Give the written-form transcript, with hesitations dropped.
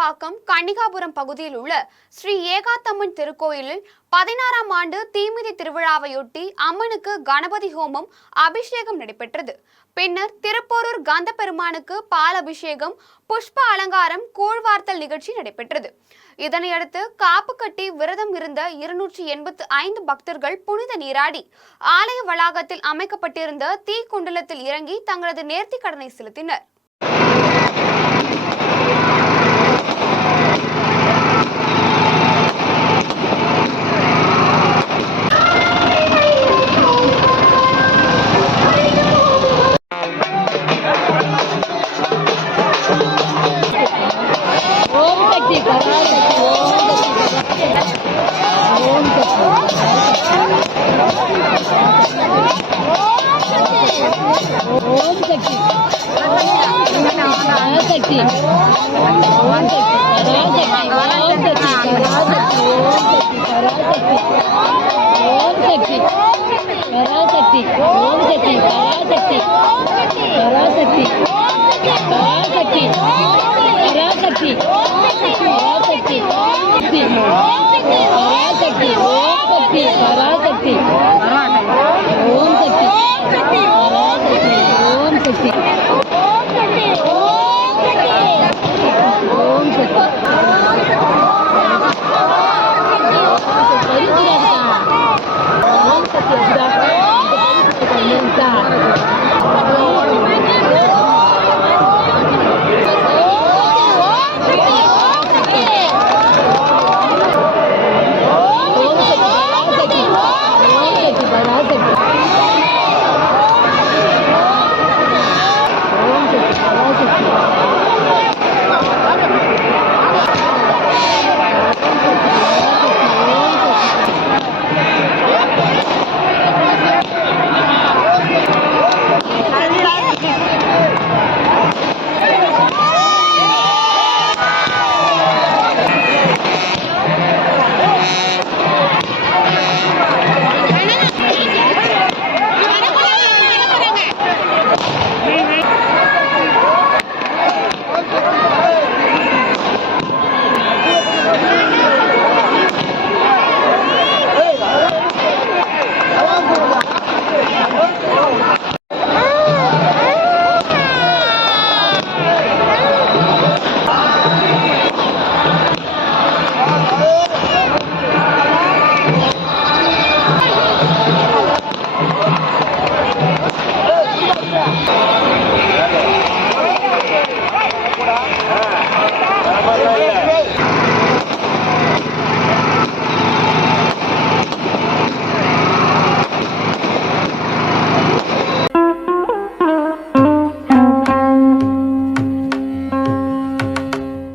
காட்டுப்பாக்கம் கன்னிகாபுரம் பகுதியில் உள்ள ஸ்ரீ ஏகாத்தம்மன் திருக்கோயிலில் 16ஆம் ஆண்டு தீமிதி திருவிழாவையொட்டி அம்மனுக்கு கணபதி ஹோமம் அபிஷேகம் நடைபெற்றது. பின்னர் திருப்போரூர் கந்த பெருமானுக்கு பால் அபிஷேகம், புஷ்ப அலங்காரம், கூழ்வார்த்தல் நிகழ்ச்சி நடைபெற்றது. இதனையடுத்து காப்பு கட்டி விரதம் இருந்த 285 பக்தர்கள் புனித நீராடி ஆலய வளாகத்தில் அமைக்கப்பட்டிருந்த தீக்குண்டலத்தில் இறங்கி தங்களது நேர்த்திக் கடனை செலுத்தினர். Bye.